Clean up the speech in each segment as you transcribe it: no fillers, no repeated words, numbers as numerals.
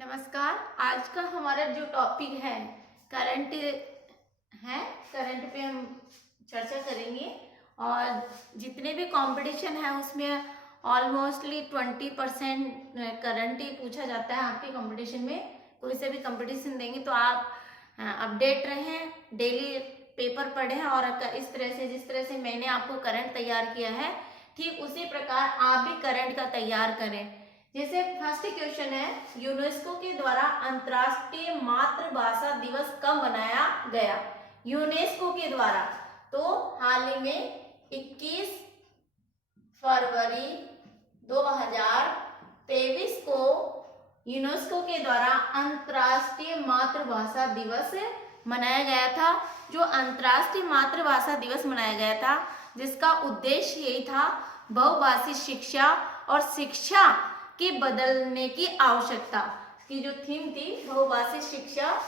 नमस्कार। आज का हमारा जो टॉपिक है करंट करंट पे हम चर्चा करेंगे। और जितने भी कंपटीशन है उसमें ऑलमोस्टली 20% करंट ही पूछा जाता है। आपके कंपटीशन में कोई से भी कंपटीशन देंगे तो आप अपडेट रहें, डेली पेपर पढ़ें और इस तरह से जिस तरह से मैंने आपको करंट तैयार किया है ठीक उसी प्रकार आप भी करंट का तैयार करें। जैसे फर्स्ट क्वेश्चन है, यूनेस्को के द्वारा अंतर्राष्ट्रीय मातृभाषा दिवस कब मनाया गया? यूनेस्को के द्वारा तो हाल ही में 21 फरवरी 2023 को यूनेस्को के द्वारा अंतर्राष्ट्रीय मातृभाषा दिवस मनाया गया था। जो अंतर्राष्ट्रीय मातृभाषा दिवस मनाया गया था जिसका उद्देश्य यही था बहुभाषी शिक्षा और शिक्षा के बदलने की आवश्यकता की जो थीम थी बहुभाषी शिक्षा,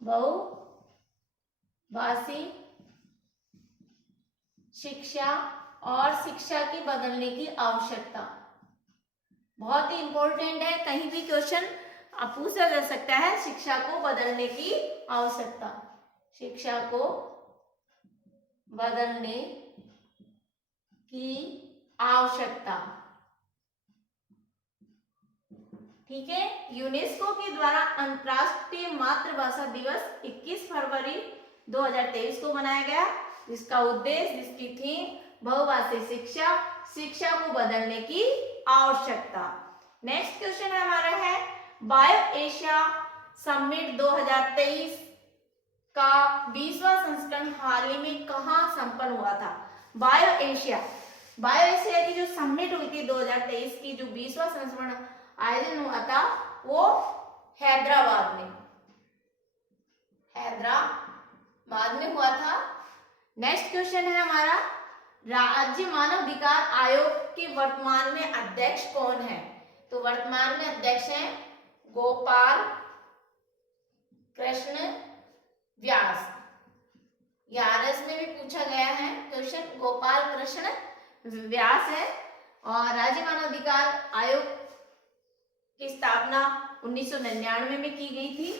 बहुभाषी शिक्षा और शिक्षा की बदलने की आवश्यकता बहुत ही इंपॉर्टेंट है। कहीं भी क्वेश्चन पूछा जा सकता है। शिक्षा को बदलने की आवश्यकता, शिक्षा को बदलने की आवश्यकता, ठीक है। यूनेस्को के द्वारा अंतर्राष्ट्रीय मातृभाषा दिवस 21 फरवरी 2023 को मनाया गया जिसका उद्देश्य, जिसकी थीम बहुभाषी शिक्षा, शिक्षा को बदलने की आवश्यकता। नेक्स्ट क्वेश्चन हमारा है, बायो एशिया समिट 2023 का 20वां संस्करण हाल ही में कहाँ संपन्न हुआ था? बायो एशिया की जो समिट हुई थी 2023 की जो 20वां संस्करण आयोजन हुआ था वो हैदराबाद में हुआ था। नेक्स्ट क्वेश्चन है हमारा, राज्य मानव अधिकार आयोग के वर्तमान में अध्यक्ष कौन है? तो वर्तमान में अध्यक्ष हैं गोपाल कृष्ण व्यास। 11 में भी पूछा गया है क्वेश्चन, गोपाल कृष्ण व्यास है। और राज्य मानव अधिकार आयोग की स्थापना 1999 में की गई थी।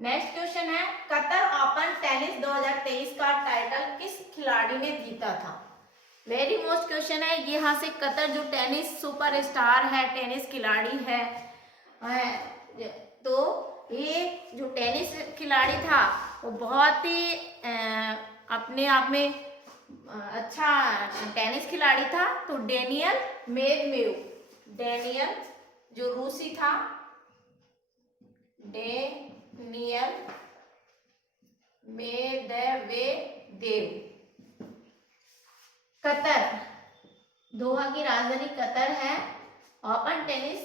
नेक्स्ट क्वेश्चन है, कतर ओपन टेनिस 2023 का टाइटल किस खिलाड़ी ने जीता था? वेरी मोस्ट क्वेश्चन है। यहाँ से कतर जो टेनिस सुपरस्टार है, टेनिस खिलाड़ी है, तो ये जो टेनिस खिलाड़ी था वो बहुत ही अपने आप में अच्छा टेनिस खिलाड़ी था। तो डेनियल मेदवेदेव जो रूसी था, डेनियल मेदवेदेव। कतर, दोहा की राजधानी कतर है। ओपन टेनिस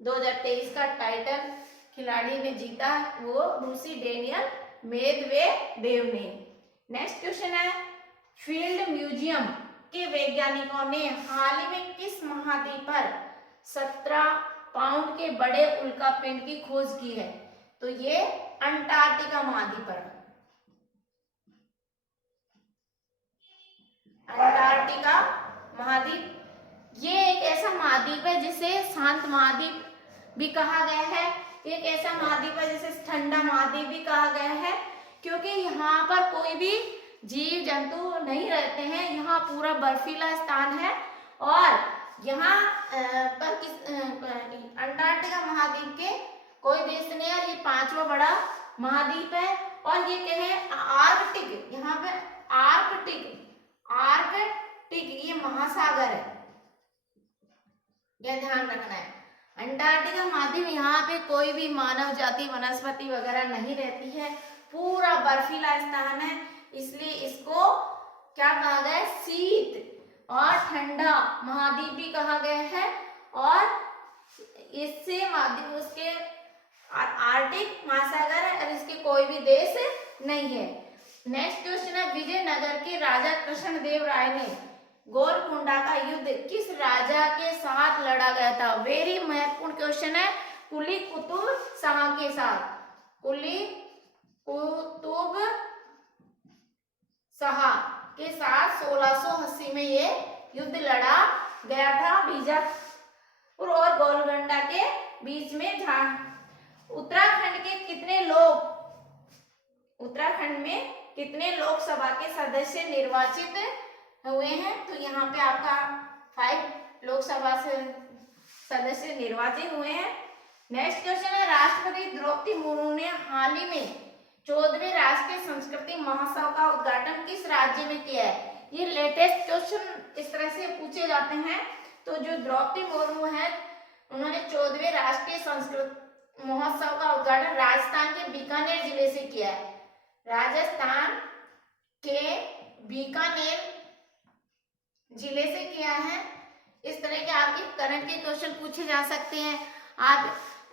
2023 का टाइटल खिलाड़ी ने जीता वो रूसी डेनियल मेदवेदेव ने। नेक्स्ट क्वेश्चन है, फील्ड म्यूजियम के वैज्ञानिकों ने हाल ही में किस महाद्वीप पर 17 पाउंड के बड़े उल्कापिंड की खोज की है? तो ये अंटार्कटिका महाद्वीप पर, अंटार्कटिका महाद्वीप। ये एक ऐसा महाद्वीप है जिसे शांत महाद्वीप भी कहा गया है। एक ऐसा महाद्वीप है जिसे ठंडा महाद्वीप भी कहा गया है क्योंकि यहाँ पर कोई भी जीव जंतु नहीं रहते हैं। यहाँ पूरा बर्फीला स्थान है और यहाँ पर अंटार्कटिका महाद्वीप के कोई देश नहीं है। ये 5वां बड़ा महाद्वीप है और ये कहे आर्कटिक, यहाँ पे आर्कटिक ये महासागर है, यह ध्यान रखना है। अंटार्कटिका महाद्वीप, यहाँ पे कोई भी मानव जाति वनस्पति वगैरह नहीं रहती है, पूरा बर्फीला स्थान है, इसलिए इसको क्या कहा गया है? शीत और ठंडा महाद्वीप भी कहा गया है। और इससे महाद्वीप उसके आर्कटिक महासागर है और इसके कोई भी देश नहीं है। नेक्स्ट क्वेश्चन है, विजयनगर के राजा कृष्णदेव राय ने गोलकुंडा का युद्ध किस राजा के साथ लड़ा गया था? वेरी महत्वपूर्ण क्वेश्चन है। कुली कुतुब शाह के साथ, कुली कुतुब शाह के साथ 1680 में ये युद्ध लड़ा गया था बीजापुर और गोलकुंडा के बीच में उत्तराखंड में कितने लोकसभा के सदस्य निर्वाचित हुए हैं? तो यहाँ पे आपका 5 लोकसभा से सदस्य निर्वाचित हुए हैं। नेक्स्ट क्वेश्चन है, राष्ट्रपति द्रौपदी मुर्मू ने हाल ही में 14वें राष्ट्रीय संस्कृति महोत्सव का उद्घाटन किस राज्य में किया है? ये लेटेस्ट क्वेश्चन इस तरह से पूछे जाते हैं। तो जो द्रौपदी मुर्मू है उन्होंने 14वें राष्ट्रीय संस्कृत महोत्सव का उद्घाटन राजस्थान के बीकानेर जिले से किया है। राजस्थान के बीकानेर जिले से किया है। इस तरह के आपके करंट के क्वेश्चन पूछे जा सकते हैं। आप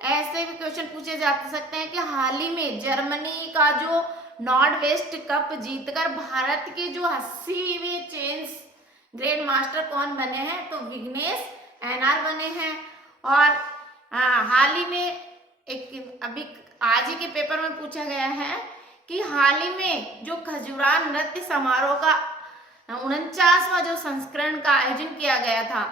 ऐसे भी क्वेश्चन पूछे जा सकते हैं कि हाल ही में जर्मनी का जो नॉर्थ वेस्ट कप जीतकर भारत के जो 80वें चेस ग्रैंड मास्टर कौन बने हैं? तो विघ्नेश एनआर बने हैं। और हाल ही में अभी आज ही के पेपर में पूछा गया है कि हाल ही में जो खजुराहो नृत्य समारोह का 49वां जो संस्करण का आयोजन किया गया था,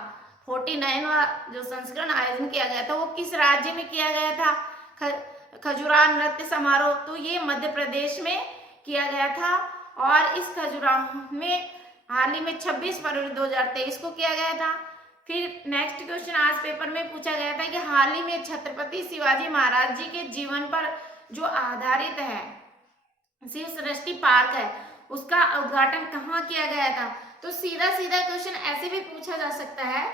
49वां जो संस्करण आयोजन किया गया था वो किस राज्य में किया गया था? खजुराहो नृत्य समारोह, तो ये मध्य प्रदेश में किया गया था। और इस खजुराहो में हाल ही में 26 फरवरी 2023 को किया गया था। फिर नेक्स्ट क्वेश्चन आज पेपर में पूछा गया था कि हाल ही में छत्रपति शिवाजी महाराज जी के जीवन पर जो आधारित है शिव सृष्टि पार्क है, उसका उद्घाटन कहाँ किया गया था? तो सीधा सीधा क्वेश्चन ऐसे भी पूछा जा सकता है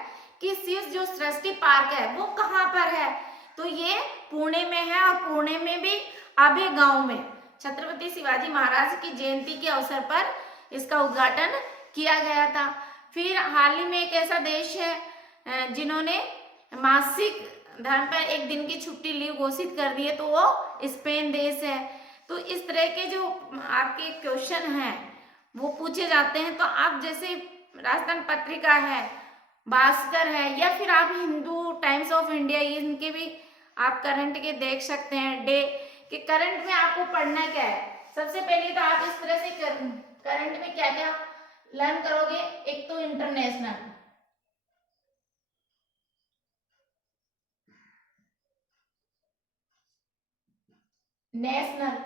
कि शिव जो सृष्टि पार्क है वो कहाँ पर है? तो ये पुणे में है। और पुणे में भी आभे गांव में छत्रपति शिवाजी महाराज की जयंती के अवसर पर इसका उद्घाटन किया गया था। फिर हाल ही में एक ऐसा देश है जिन्होंने मासिक धर्म पर एक दिन की छुट्टी लीव घोषित कर दी है, तो वो स्पेन देश है। तो इस तरह के जो आपके क्वेश्चन हैं वो पूछे जाते हैं। तो आप जैसे राजस्थान पत्रिका है, भास्कर है, या फिर आप हिंदू टाइम्स ऑफ इंडिया, इनके भी आप करंट के देख सकते हैं। डे के करंट में आपको पढ़ना क्या है? सबसे पहले तो आप इस तरह से करंट में क्या क्या लर्न करोगे। एक तो इंटरनेशनल, नेशनल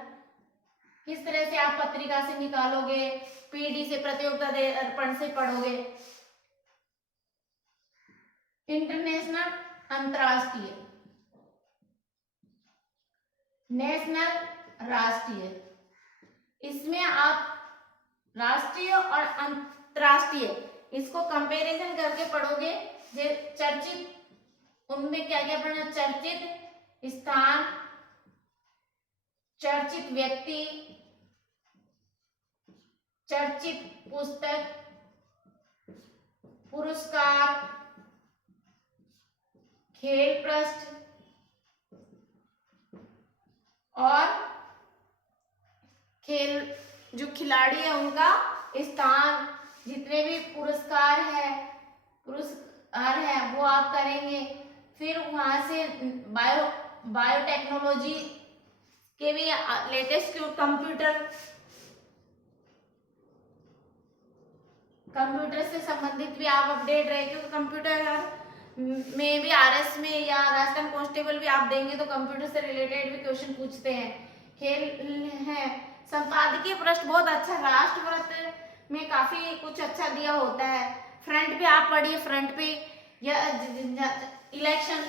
किस तरह से आप पत्रिका से निकालोगे, पीडी से, प्रतियोगिता दर्पण से पढ़ोगे। इंटरनेशनल अंतरराष्ट्रीय, नेशनल राष्ट्रीय, इसमें आप राष्ट्रीय और अंतरराष्ट्रीय इसको कंपैरिजन करके पढ़ोगे। चर्चित, उनमें क्या क्या पढ़ना? चर्चित स्थान, चर्चित व्यक्ति, चर्चित पुस्तक, पुरस्कार, खेल पृष्ठ और खेल जो खिलाड़ी है उनका स्थान, जितने भी पुरस्कार है वो आप करेंगे। फिर वहां से बायोटेक्नोलॉजी के भी लेटेस्ट कंप्यूटर से संबंधित भी आप अपडेट रहे, क्योंकि कंप्यूटर में भी आरएस में या राजस्थान कांस्टेबल भी आप देंगे तो कंप्यूटर से रिलेटेड भी क्वेश्चन पूछते हैं। खेल है, संपादकीय पृष्ठ बहुत अच्छा, राष्ट्रव्रत में काफी कुछ अच्छा दिया होता है। फ्रंट पे आप पढ़िए, फ्रंट पे या इलेक्शन,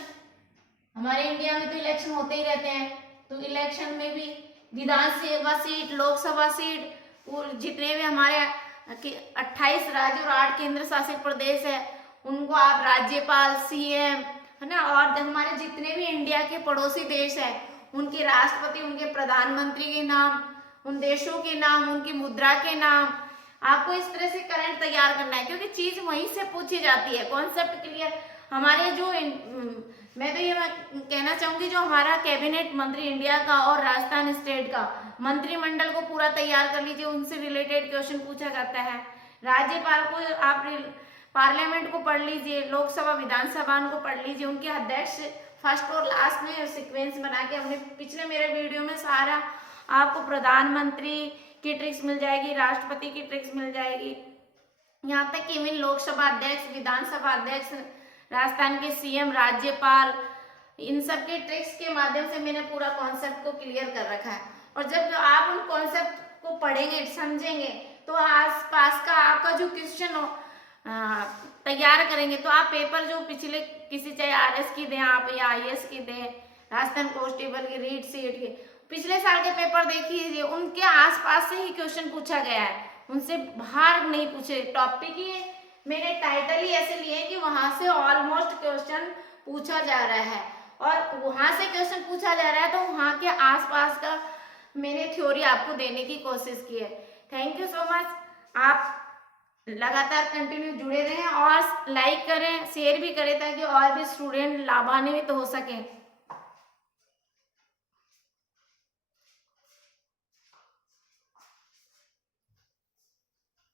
हमारे इंडिया में तो इलेक्शन होते ही रहते हैं, तो इलेक्शन में भी विधानसभा सीट, लोकसभा सीट, और जितने भी हमारे 28 राज्य और 8 केंद्र शासित प्रदेश है उनको आप राज्यपाल, सीएम, है ना, और हमारे जितने भी इंडिया के पड़ोसी देश है उनके राष्ट्रपति, उनके प्रधानमंत्री के नाम, उन देशों के नाम, उनकी मुद्रा के नाम, आपको इस तरह से करंट तैयार करना है, क्योंकि चीज वहीं से पूछी जाती है। Concept clear. हमारे जो मैं तो ये कहना चाहूंगी, जो हमारा कैबिनेट मंत्री इंडिया का और राजस्थान स्टेट का मंत्रिमंडल को पूरा तैयार कर लीजिए, उनसे रिलेटेड क्वेश्चन पूछा जाता है। राज्यपाल को आप पार्लियामेंट को पढ़ लीजिए, लोकसभा विधानसभा को पढ़ लीजिए, उनके अध्यक्ष फर्स्ट और लास्ट में सिक्वेंस बना के हमने पिछले मेरे वीडियो में सारा आपको प्रधानमंत्री की ट्रिक्स मिल जाएगी, राष्ट्रपति की ट्रिक्स मिल जाएगी, यहाँ तक कि इवन लोकसभा अध्यक्ष, विधानसभा अध्यक्ष, राजस्थान के सीएम, राज्यपाल, इन सब के ट्रिक्स के माध्यम से मैंने पूरा कॉन्सेप्ट को क्लियर कर रखा है। और जब आप उन कॉन्सेप्ट को पढ़ेंगे, समझेंगे, तो आस पास का आपका जो क्वेश्चन हो तैयार करेंगे, तो आप पेपर जो पिछले किसी चाहे आरएस की दें आप या आईएएस की दें, राजस्थान कांस्टेबल की, रीट सीट के पिछले साल के पेपर देखिए, उनके आसपास से ही क्वेश्चन पूछा गया है, उनसे बाहर नहीं पूछे। टॉपिक ही मैंने टाइटल ही ऐसे लिए कि वहां से ऑलमोस्ट क्वेश्चन पूछा जा रहा है, और वहां से क्वेश्चन पूछा जा रहा है, तो वहां के आसपास का मैंने थ्योरी आपको देने की कोशिश की है। Thank you so much. आप लगातार कंटिन्यू जुड़े रहें और लाइक करें, शेयर भी करें, ताकि और भी स्टूडेंट लाभान्वित हो सकें।